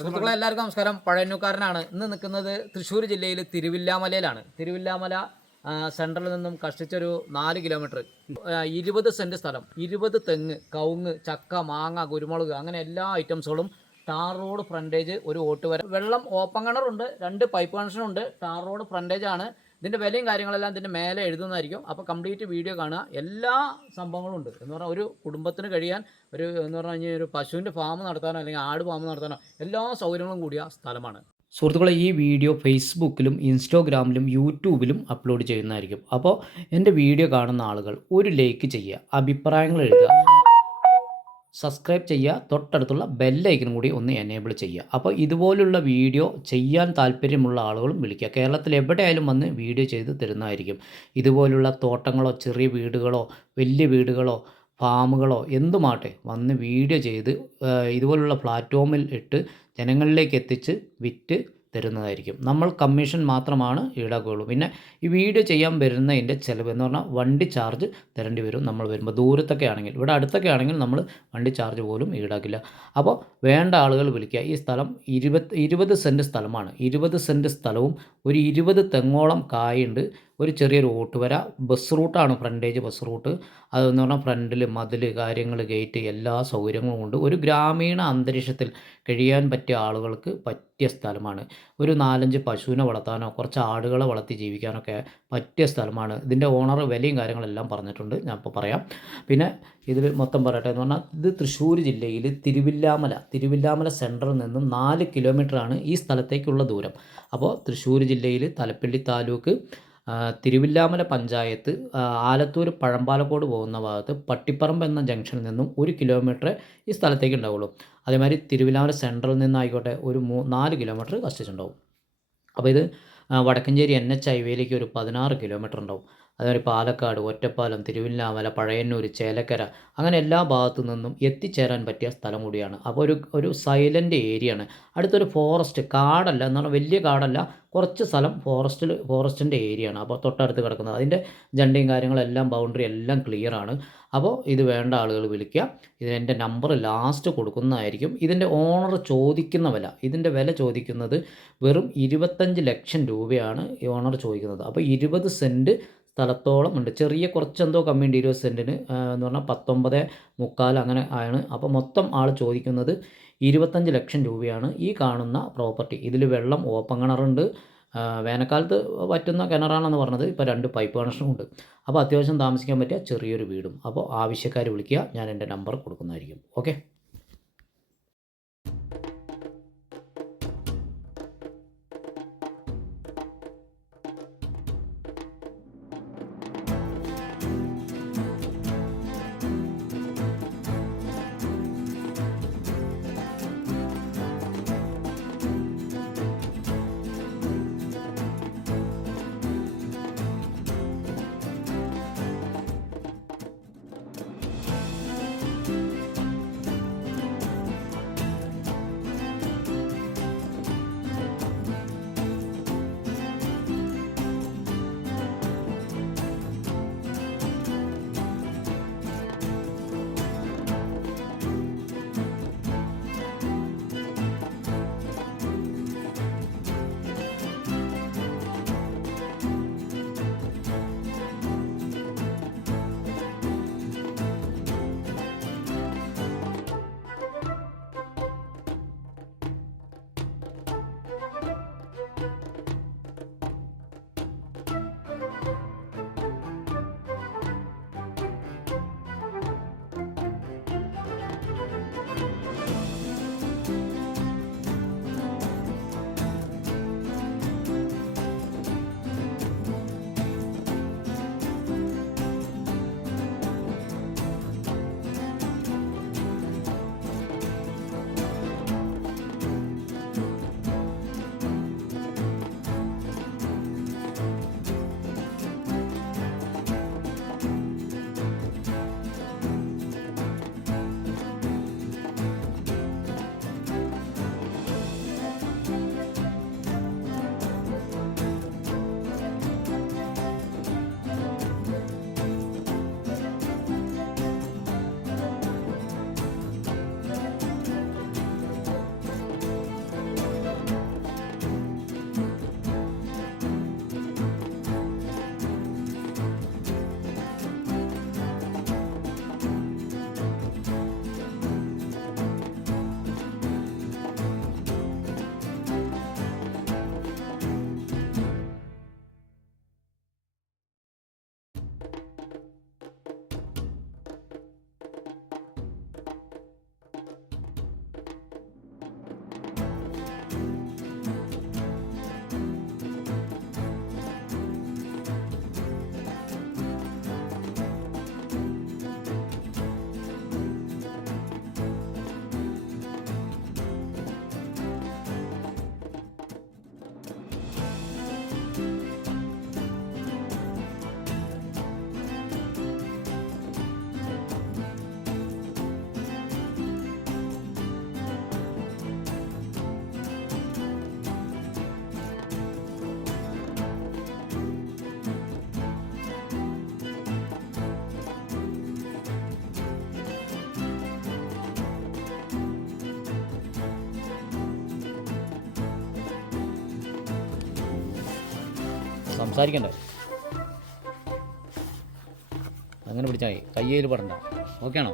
സുഹൃത്തുക്കളെ എല്ലാവർക്കും നമസ്കാരം. പഴയന്നൂക്കാരനാണ്. ഇന്ന് നിൽക്കുന്നത് തൃശ്ശൂർ ജില്ലയിൽ തിരുവില്ലാമലയിലാണ്. തിരുവില്ലാമല സെൻട്രലിൽ നിന്നും കഷ്ടിച്ചൊരു 4 കിലോമീറ്റർ, 20 സെൻറ്റ് സ്ഥലം, 20 തെങ്ങ്, കവുങ്ങ്, ചക്ക, മാങ്ങ, കുരുമുളക്, അങ്ങനെ എല്ലാ ഐറ്റംസുകളും. ടാർ റോഡ് ഫ്രണ്ടേജ്, ഒരു ഓട്ടുവര, വെള്ളം ഓപ്പൺ കിണറുണ്ട്, 2 പൈപ്പ് കണക്ഷനുണ്ട്. ടാർ റോഡ് ഫ്രണ്ടേജാണ്. ഇതിൻ്റെ വിലയും കാര്യങ്ങളെല്ലാം ഇതിൻ്റെ മേലെ എഴുതുന്നതായിരിക്കും. അപ്പോൾ കംപ്ലീറ്റ് വീഡിയോ കാണുക. എല്ലാ സംഭവങ്ങളും ഉണ്ട് എന്ന് പറഞ്ഞാൽ ഒരു കുടുംബത്തിന് കഴിയാൻ എന്ന് പറഞ്ഞു കഴിഞ്ഞാൽ ഒരു പശുവിൻ്റെ ഫാം നടത്താനോ അല്ലെങ്കിൽ ആട് ഫാം നടത്താനോ എല്ലാ സൗകര്യങ്ങളും കൂടിയ സ്ഥലമാണ്. സുഹൃത്തുക്കളെ, ഈ വീഡിയോ ഫേസ്ബുക്കിലും ഇൻസ്റ്റാഗ്രാമിലും യൂട്യൂബിലും അപ്ലോഡ് ചെയ്യുന്നതായിരിക്കും. അപ്പോൾ എൻ്റെ വീഡിയോ കാണുന്ന ആളുകൾ ഒരു ലൈക്ക് ചെയ്യുക, അഭിപ്രായങ്ങൾ എഴുതുക, സബ്സ്ക്രൈബ് ചെയ്യുക, തൊട്ടടുത്തുള്ള ബെല്ലൈക്കനും കൂടി ഒന്ന് എനേബിൾ ചെയ്യുക. അപ്പോൾ ഇതുപോലുള്ള വീഡിയോ ചെയ്യാൻ താല്പര്യമുള്ള ആളുകളും വിളിക്കുക. കേരളത്തിൽ എവിടെയായാലും വന്ന് വീഡിയോ ചെയ്ത് തരുന്നതായിരിക്കും. ഇതുപോലുള്ള തോട്ടങ്ങളോ ചെറിയ വീടുകളോ വലിയ വീടുകളോ ഫാമുകളോ എന്തുമാട്ടെ വന്ന് വീഡിയോ ചെയ്ത് ഇതുപോലുള്ള പ്ലാറ്റ്ഫോമിൽ ഇട്ട് ജനങ്ങളിലേക്ക് എത്തിച്ച് വിറ്റ് തരുന്നതായിരിക്കും. നമ്മൾ കമ്മീഷൻ മാത്രമാണ് ഈടാക്കുകയുള്ളൂ. പിന്നെ ഈ വീഡിയോ ചെയ്യാൻ വരുന്നതിൻ്റെ ചിലവ് എന്ന് പറഞ്ഞാൽ വണ്ടി ചാർജ് തരേണ്ടി വരും. നമ്മൾ വരുമ്പോൾ ദൂരത്തൊക്കെ ആണെങ്കിൽ, ഇവിടെ അടുത്തൊക്കെ ആണെങ്കിൽ നമ്മൾ വണ്ടി ചാർജ് പോലും ഈടാക്കില്ല. അപ്പോൾ വേണ്ട ആളുകൾ വിളിക്കുക. ഈ സ്ഥലം 20 സെൻറ്റ് സ്ഥലമാണ്. 20 സെൻറ്റ് സ്ഥലവും ഒരു 20 തെങ്ങോളം കായുണ്ട്. ഒരു ചെറിയൊരു ഓട്ടുവര, ബസ് റൂട്ടാണ്, ഫ്രണ്ടേജ് ബസ് റൂട്ട്. അതെന്ന് പറഞ്ഞാൽ ഫ്രണ്ടിൽ മതിൽ, കാര്യങ്ങൾ, ഗേറ്റ്, എല്ലാ സൗകര്യങ്ങളും ഉണ്ട്. ഒരു ഗ്രാമീണ അന്തരീക്ഷത്തിൽ കഴിയാൻ പറ്റിയ ആളുകൾക്ക് പറ്റിയ സ്ഥലമാണ്. ഒരു 4-5 പശുവിനെ വളർത്താനോ കുറച്ച് ആടുകളെ വളർത്തി ജീവിക്കാനൊക്കെ പറ്റിയ സ്ഥലമാണ്. ഇതിൻ്റെ ഓണർ വിലയും കാര്യങ്ങളെല്ലാം പറഞ്ഞിട്ടുണ്ട്, ഞാൻ ഇപ്പോൾ പറയാം. പിന്നെ ഇതിൽ മൊത്തം പറയട്ടെ എന്ന് പറഞ്ഞാൽ ഇത് തൃശ്ശൂർ ജില്ലയിൽ തിരുവില്ലാമല സെൻറ്ററിൽ നിന്നും 4 കിലോമീറ്ററാണ് ഈ സ്ഥലത്തേക്കുള്ള ദൂരം. അപ്പോൾ തൃശ്ശൂർ ജില്ലയിൽ തലപ്പള്ളി താലൂക്ക്, തിരുവില്ലാമല പഞ്ചായത്ത്, ആലത്തൂർ പഴമ്പാലക്കോട് പോകുന്ന ഭാഗത്ത് പട്ടിപ്പറമ്പ് എന്ന ജംഗ്ഷനിൽ നിന്നും 1 കിലോമീറ്റർ ഈ സ്ഥലത്തേക്ക് ഉണ്ടാവുള്ളൂ. അതേമാതിരി തിരുവില്ലാമല സെൻട്രലിൽ നിന്നായിക്കോട്ടെ ഒരു 4 കിലോമീറ്റർ കഷ്ടിച്ചുണ്ടാവും. അപ്പോൾ ഇത് വടക്കഞ്ചേരി NH ഹൈവേയിലേക്ക് ഒരു 16 കിലോമീറ്റർ ഉണ്ടാവും. അതേമാതിരി പാലക്കാട്, ഒറ്റപ്പാലം, തിരുവില്ലാമല, പഴയന്നൂർ, ചേലക്കര, അങ്ങനെ എല്ലാ ഭാഗത്തു നിന്നും എത്തിച്ചേരാൻ പറ്റിയ സ്ഥലം കൂടിയാണ്. അപ്പോൾ ഒരു സൈലൻ്റ് ഏരിയയാണ്. അടുത്തൊരു ഫോറസ്റ്റ്, കാടല്ല എന്ന് പറഞ്ഞാൽ വലിയ കാടല്ല, കുറച്ച് സ്ഥലം ഫോറസ്റ്റിൻ്റെ ഏരിയയാണ്. അപ്പോൾ തൊട്ടടുത്ത് കിടക്കുന്നത് അതിൻ്റെ ജണ്ടിയും കാര്യങ്ങളെല്ലാം ബൗണ്ടറി എല്ലാം ക്ലിയറാണ്. അപ്പോൾ ഇത് വേണ്ട ആളുകൾ വിളിക്കുക. ഇതിൻ്റെ നമ്പർ ലാസ്റ്റ് കൊടുക്കുന്നതായിരിക്കും. ഇതിൻ്റെ ഓണർ ചോദിക്കുന്ന വില, ഇതിൻ്റെ വില ചോദിക്കുന്നത് വെറും 25 ലക്ഷം രൂപയാണ് ഈ ഓണർ ചോദിക്കുന്നത്. അപ്പോൾ 20 സെൻറ്റ് സ്ഥലത്തോളം ഉണ്ട്. ചെറിയ കുറച്ചെന്തോ കമ്മിയുണ്ട് 20 സെൻറ്റിന് എന്ന് പറഞ്ഞാൽ 19.25 അങ്ങനെ ആണ്. അപ്പോൾ മൊത്തം ആൾ ചോദിക്കുന്നത് 25 ലക്ഷം രൂപയാണ് ഈ കാണുന്ന പ്രോപ്പർട്ടി. ഇതിൽ വെള്ളം ഓപ്പൺ കിണറുണ്ട്. വേനൽക്കാലത്ത് പറ്റുന്ന കിണറാണെന്ന് പറഞ്ഞത്. ഇപ്പോൾ 2 പൈപ്പ് കണക്ഷനും ഉണ്ട്. അപ്പോൾ അത്യാവശ്യം താമസിക്കാൻ പറ്റിയ ചെറിയൊരു വീടും. അപ്പോൾ ആവശ്യക്കാർ വിളിക്കുക, ഞാൻ എൻ്റെ നമ്പർ കൊടുക്കുന്നതായിരിക്കും. ഓക്കെ. സംസാരിക്കണ്ടേ? അങ്ങനെ പിടിച്ചാൽ മതി, കയ്യിൽ പെടണ്ട. ഓക്കെ ആണോ?